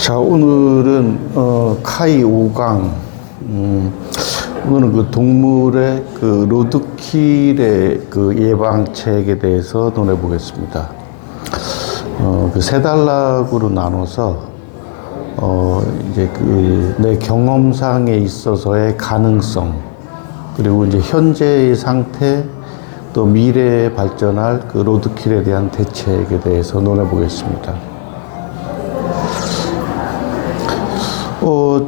자, 오늘은 카이 5강. 오늘은 그 동물의 그 로드킬의 그 예방책에 대해서 논해 보겠습니다. 그 세 단락으로 나눠서 이제 그 내 경험상에 있어서의 가능성, 그리고 이제 현재의 상태, 또 미래에 발전할 그 로드킬에 대한 대책에 대해서 논해 보겠습니다.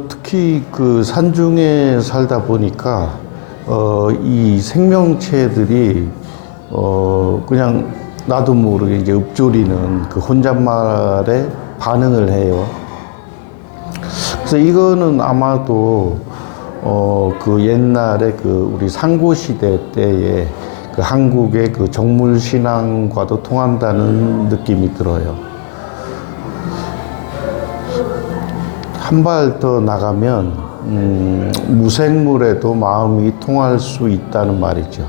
특히 그 산중에 살다 보니까 이 생명체들이 그냥 나도 모르게 이제 읊조리는 그 혼잣말에 반응을 해요. 그래서 이거는 아마도 그 옛날에 그 우리 상고시대 때에 그 한국의 그 정물 신앙과도 통한다는 느낌이 들어요. 한 발 더 나가면 무생물에도 마음이 통할 수 있다는 말이죠.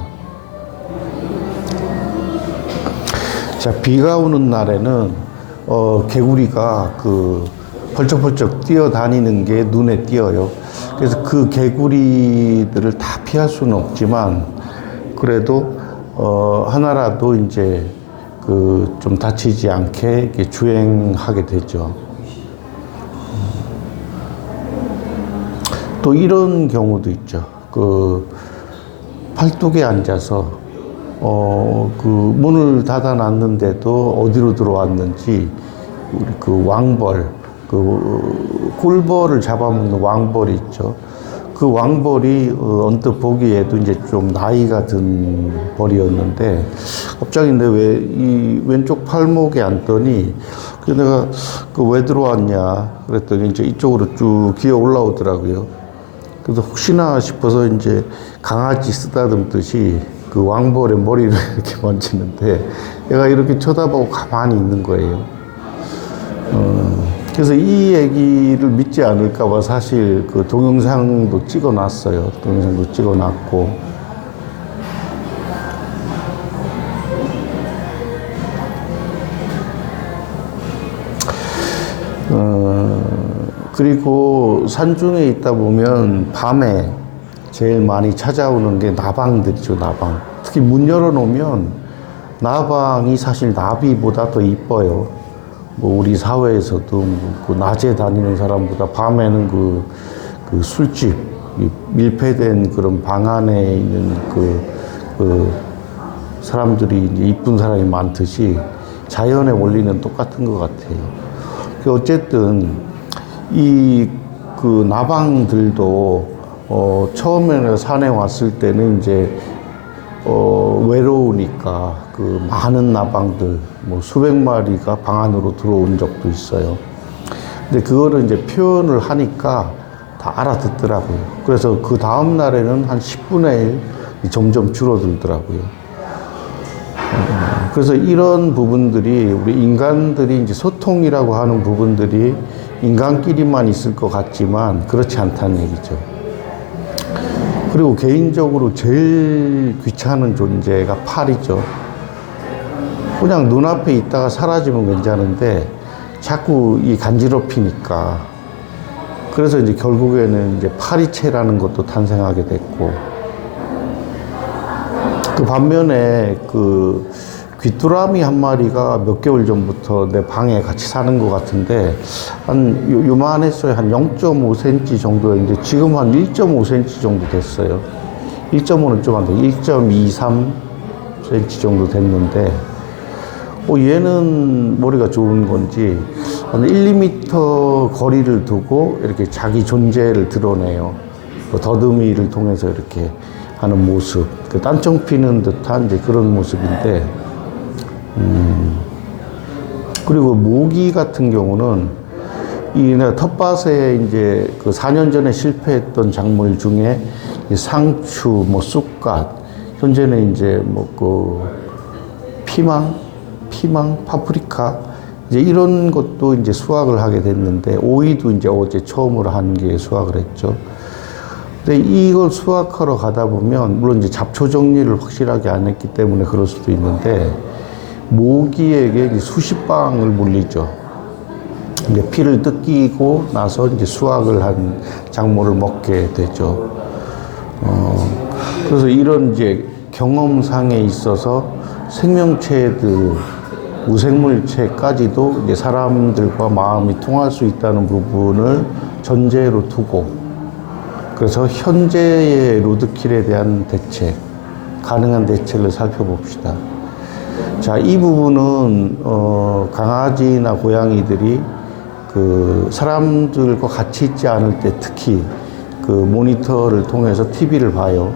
자, 비가 오는 날에는 개구리가 그 벌쩍벌쩍 뛰어다니는 게 눈에 띄어요. 그래서 그 개구리들을 다 피할 수는 없지만 그래도 하나라도 이제 그 좀 다치지 않게 이렇게 주행하게 되죠. 또 이런 경우도 있죠. 그 팔뚝에 앉아서 그 문을 닫아놨는데도 어디로 들어왔는지 우리 그 왕벌, 그 꿀벌을 잡아먹는 왕벌이 있죠. 그 왕벌이 언뜻 보기에도 이제 좀 나이가 든 벌이었는데 갑자기 내 왜 이 왼쪽 팔목에 앉더니 그래서 내가 그 왜 들어왔냐 그랬더니 이제 이쪽으로 쭉 기어 올라오더라고요. 그래서 혹시나 싶어서 이제 강아지 쓰다듬듯이 그 왕벌의 머리를 이렇게 만지는데 얘가 이렇게 쳐다보고 가만히 있는 거예요. 그래서 이 얘기를 믿지 않을까봐 사실 그 동영상도 찍어놨어요. 동영상도 찍어놨고. 그리고 산중에 있다 보면 밤에 제일 많이 찾아오는 게 나방들이죠, 나방. 특히 문 열어놓으면 나방이 사실 나비보다 더 이뻐요. 뭐 우리 사회에서도 그 낮에 다니는 사람보다 밤에는 그 술집, 밀폐된 그런 방 안에 있는 그 사람들이 이제 이쁜 사람이 많듯이 자연의 원리는 똑같은 것 같아요. 어쨌든 이 그 나방들도 처음에는 산에 왔을 때는 이제 외로우니까 그 많은 나방들 뭐 수백 마리가 방 안으로 들어온 적도 있어요. 근데 그거를 이제 표현을 하니까 다 알아듣더라고요. 그래서 그 다음 날에는 한 10분의 1 점점 줄어들더라고요. 그래서 이런 부분들이 우리 인간들이 이제 소통이라고 하는 부분들이 인간끼리만 있을 것 같지만 그렇지 않다는 얘기죠. 그리고 개인적으로 제일 귀찮은 존재가 팔이죠. 그냥 눈앞에 있다가 사라지면 괜찮은데 자꾸 이 간지럽히니까 그래서 이제 결국에는 이제 파리채라는 것도 탄생하게 됐고, 그 반면에 그 귀뚜라미 한 마리가 몇 개월 전부터 내 방에 같이 사는 것 같은데 한 요만했어요. 한 0.5cm 정도였는데 지금 한 1.5cm 정도 됐어요. 1.5는 좀 안 돼. 1.23cm 정도 됐는데 얘는 머리가 좋은 건지 한 1, 2m 거리를 두고 이렇게 자기 존재를 드러내요. 더듬이를 통해서 이렇게 하는 모습, 그 딴청 피는 듯한 이제 그런 모습인데, 그리고 모기 같은 경우는 내가 텃밭에 이제 그 4년 전에 실패했던 작물 중에 상추, 뭐 쑥갓, 현재는 이제 뭐 그 피망, 파프리카, 이제 이런 것도 이제 수확을 하게 됐는데, 오이도 이제 어제 처음으로 한 게 수확을 했죠. 근데 이걸 수확하러 가다 보면, 물론 이제 잡초 정리를 확실하게 안 했기 때문에 그럴 수도 있는데, 모기에게 수십 방을 물리죠. 이제 피를 뜯기고 나서 이제 수확을 한 작물을 먹게 되죠. 그래서 이런 이제 경험상에 있어서 생명체들, 무생물체까지도 이제 사람들과 마음이 통할 수 있다는 부분을 전제로 두고, 그래서 현재의 로드킬에 대한 대책, 가능한 대책을 살펴봅시다. 자, 이 부분은 강아지나 고양이들이 그 사람들과 같이 있지 않을 때 특히 그 모니터를 통해서 TV를 봐요.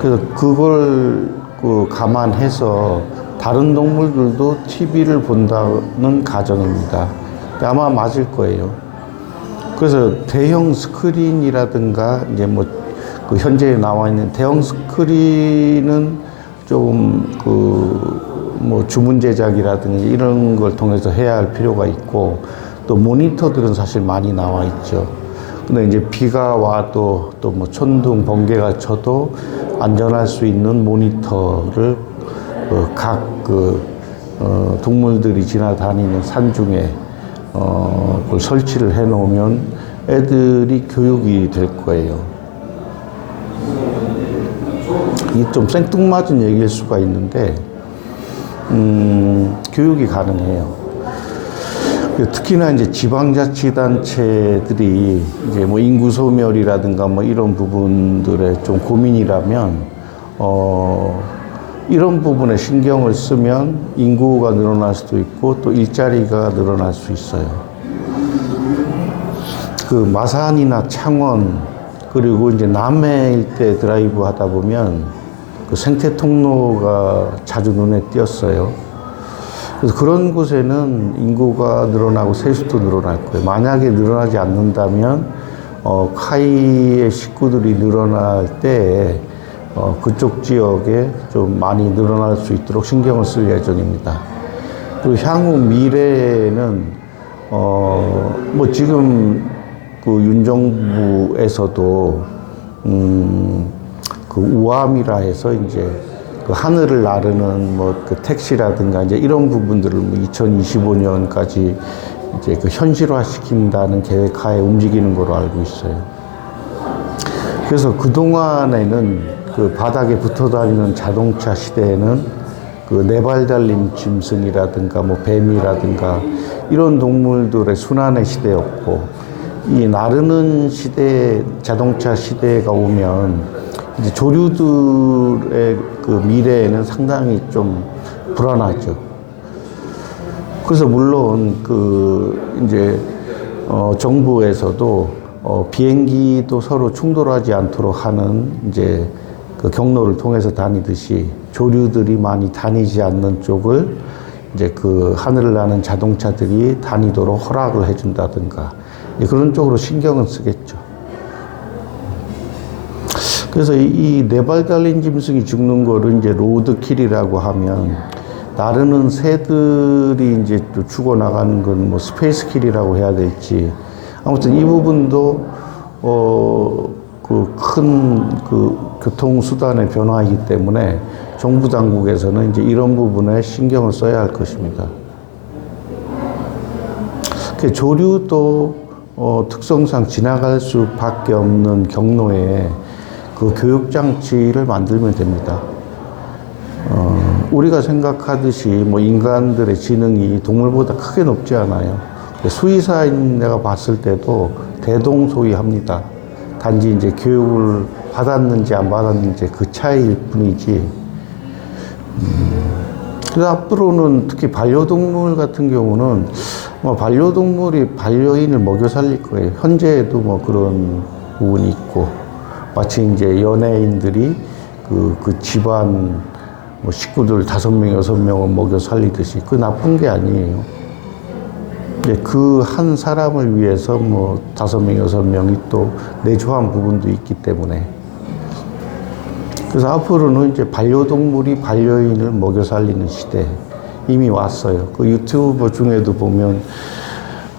그래서 그걸 그 감안해서 다른 동물들도 TV를 본다는 가정입니다. 아마 맞을 거예요. 그래서 대형 스크린이라든가 이제 뭐 그 현재 나와 있는 대형 스크린은 좀 그 뭐 주문 제작이라든지 이런 걸 통해서 해야 할 필요가 있고, 또 모니터들은 사실 많이 나와 있죠. 근데 이제 비가 와도 또 뭐 천둥 번개가 쳐도 안전할 수 있는 모니터를 각 동물들이 지나다니는 산중에 그걸 설치를 해 놓으면 애들이 교육이 될 거예요. 이게 좀 생뚱맞은 얘기일 수가 있는데 교육이 가능해요. 특히나 이제 지방자치단체들이 이제 뭐 인구 소멸이라든가 뭐 이런 부분들에 좀 고민이라면 이런 부분에 신경을 쓰면 인구가 늘어날 수도 있고 또 일자리가 늘어날 수 있어요. 그 마산이나 창원 그리고 이제 남해 일대 드라이브 하다 보면 그 생태 통로가 자주 눈에 띄었어요. 그래서 그런 곳에는 인구가 늘어나고 세수도 늘어날 거예요. 만약에 늘어나지 않는다면 카이의 식구들이 늘어날 때 그쪽 지역에 좀 많이 늘어날 수 있도록 신경을 쓸 예정입니다. 그리고 향후 미래에는 뭐 지금 그 윤정부에서도 그 우암이라 해서 이제 그 하늘을 나르는 뭐 그 택시라든가 이제 이런 부분들을 뭐 2025년까지 이제 그 현실화시킨다는 계획하에 움직이는 거로 알고 있어요. 그래서 그동안에는 그 바닥에 붙어 다니는 자동차 시대에는 그 네 발 달린 짐승이라든가 뭐 뱀이라든가 이런 동물들의 순환의 시대였고, 이 나르는 시대, 자동차 시대가 오면 이제 조류들의 그 미래에는 상당히 좀 불안하죠. 그래서 물론 그 이제 정부에서도 비행기도 서로 충돌하지 않도록 하는 이제 그 경로를 통해서 다니듯이 조류들이 많이 다니지 않는 쪽을 이제 그 하늘을 나는 자동차들이 다니도록 허락을 해준다든가 그런 쪽으로 신경은 쓰겠죠. 그래서 이 네 발 달린 짐승이 죽는 거를 이제 로드킬이라고 하면, 나르는 새들이 이제 또 죽어나가는 건 뭐 스페이스킬이라고 해야 될지, 아무튼 이 부분도 그 큰 그 교통수단의 변화이기 때문에 정부 당국에서는 이제 이런 부분에 신경을 써야 할 것입니다. 조류도 특성상 지나갈 수밖에 없는 경로에 그 교육장치를 만들면 됩니다. 우리가 생각하듯이 뭐 인간들의 지능이 동물보다 크게 높지 않아요. 수의사인 내가 봤을 때도 대동소이합니다. 단지 이제 교육을 받았는지 안 받았는지 그 차이일 뿐이지. 그래서 앞으로는 특히 반려동물 같은 경우는 뭐 반려동물이 반려인을 먹여 살릴 거예요. 현재에도 뭐 그런 부분이 있고, 마치 이제 연예인들이 그 집안 뭐 식구들 5명, 6명을 먹여 살리듯이 그 나쁜 게 아니에요. 그 한 사람을 위해서 뭐 5명, 6명이 또 내조한 부분도 있기 때문에. 그래서 앞으로는 이제 반려동물이 반려인을 먹여 살리는 시대 이미 왔어요. 그 유튜버 중에도 보면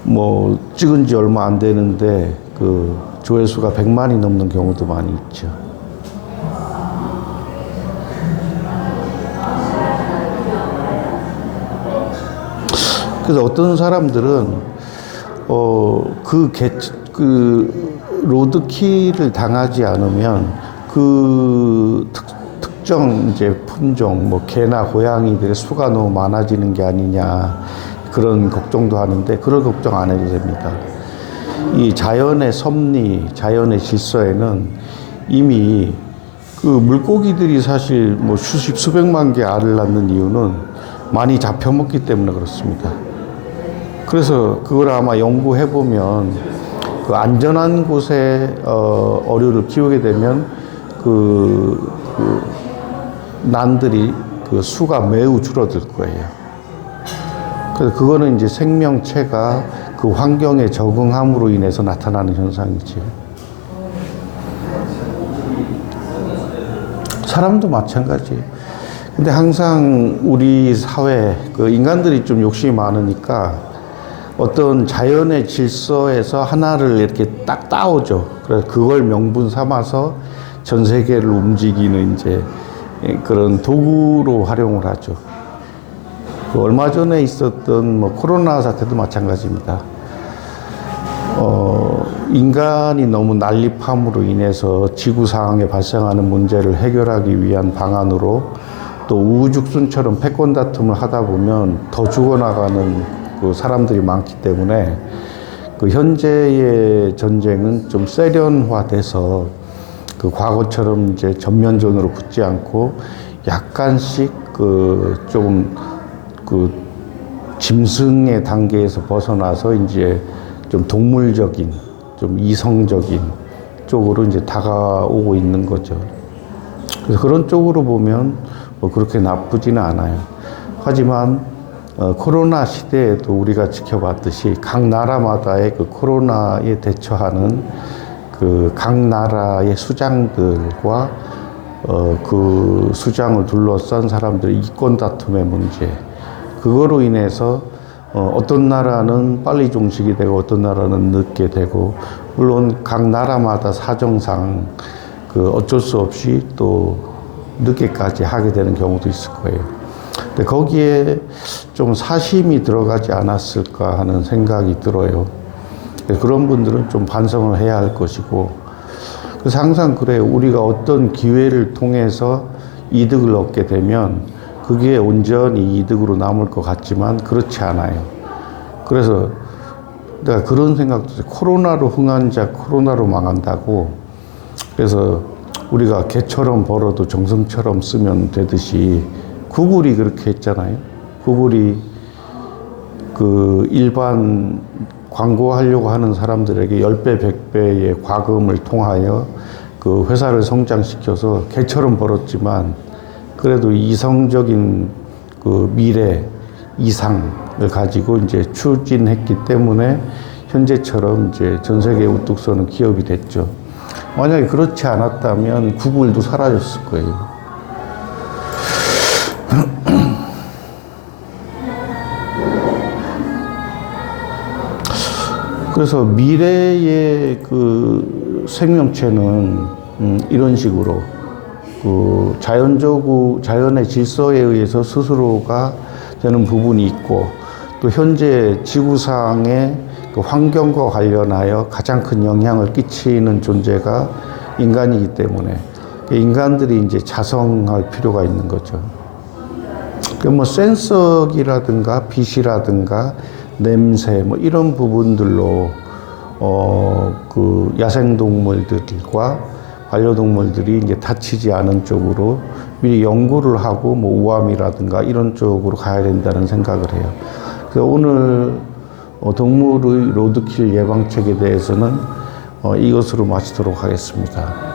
뭐 찍은 지 얼마 안 되는데 그 조회수가 100만이 넘는 경우도 많이 있죠. 그래서 어떤 사람들은 그 로드킬을 당하지 않으면 그 특정 이제 품종, 뭐 개나 고양이들의 수가 너무 많아지는 게 아니냐 그런 걱정도 하는데 그런 걱정 안 해도 됩니다. 이 자연의 섭리, 자연의 질서에는 이미 그 물고기들이 사실 뭐 수백만 개 알을 낳는 이유는 많이 잡혀먹기 때문에 그렇습니다. 그래서 그걸 아마 연구해 보면 그 안전한 곳에 어류를 키우게 되면 그 난들이 그 수가 매우 줄어들 거예요. 그래서 그거는 이제 생명체가 그 환경에 적응함으로 인해서 나타나는 현상이지. 사람도 마찬가지예요. 근데 항상 우리 사회, 그 인간들이 좀 욕심이 많으니까 어떤 자연의 질서에서 하나를 이렇게 딱 따오죠. 그래서 그걸 명분 삼아서 전 세계를 움직이는 이제 그런 도구로 활용을 하죠. 그 얼마 전에 있었던 뭐 코로나 사태도 마찬가지입니다. 인간이 너무 난립함으로 인해서 지구 상황에 발생하는 문제를 해결하기 위한 방안으로 또 우후죽순처럼 패권 다툼을 하다 보면 더 죽어나가는 그 사람들이 많기 때문에 그 현재의 전쟁은 좀 세련화돼서 그 과거처럼 이제 전면전으로 붙지 않고 약간씩 그 짐승의 단계에서 벗어나서 이제 좀 동물적인, 좀 이성적인 쪽으로 이제 다가오고 있는 거죠. 그래서 그런 쪽으로 보면 뭐 그렇게 나쁘지는 않아요. 하지만 코로나 시대에도 우리가 지켜봤듯이 각 나라마다의 그 코로나에 대처하는 그 각 나라의 수장들과 그 수장을 둘러싼 사람들의 이권 다툼의 문제, 그거로 인해서 어떤 나라는 빨리 종식이 되고 어떤 나라는 늦게 되고, 물론 각 나라마다 사정상 그 어쩔 수 없이 또 늦게까지 하게 되는 경우도 있을 거예요. 근데 거기에 좀 사심이 들어가지 않았을까 하는 생각이 들어요. 그런 분들은 좀 반성을 해야 할 것이고, 그래서 항상 그래요. 우리가 어떤 기회를 통해서 이득을 얻게 되면 그게 온전히 이득으로 남을 것 같지만 그렇지 않아요. 그래서 내가 그런 생각도 해요. 코로나로 흥한 자 코로나로 망한다고. 그래서 우리가 개처럼 벌어도 정성처럼 쓰면 되듯이 구글이 그렇게 했잖아요. 구글이 그 일반 광고하려고 하는 사람들에게 10배, 100배의 과금을 통하여 그 회사를 성장시켜서 개처럼 벌었지만 그래도 이성적인 그 미래, 이상을 가지고 이제 추진했기 때문에 현재처럼 이제 전 세계에 우뚝 서는 기업이 됐죠. 만약에 그렇지 않았다면 구글도 사라졌을 거예요. 그래서 미래의 그 생명체는 이런 식으로 그 자연의 질서에 의해서 스스로가 되는 부분이 있고, 또 현재 지구상의 그 환경과 관련하여 가장 큰 영향을 끼치는 존재가 인간이기 때문에 인간들이 이제 자성할 필요가 있는 거죠. 그 뭐 센서기라든가 빛이라든가 냄새 뭐 이런 부분들로 그 야생동물들과 반려동물들이 이제 다치지 않은 쪽으로 미리 연구를 하고 뭐 우암이라든가 이런 쪽으로 가야 된다는 생각을 해요. 그래서 오늘 동물의 로드킬 예방책에 대해서는 이것으로 마치도록 하겠습니다.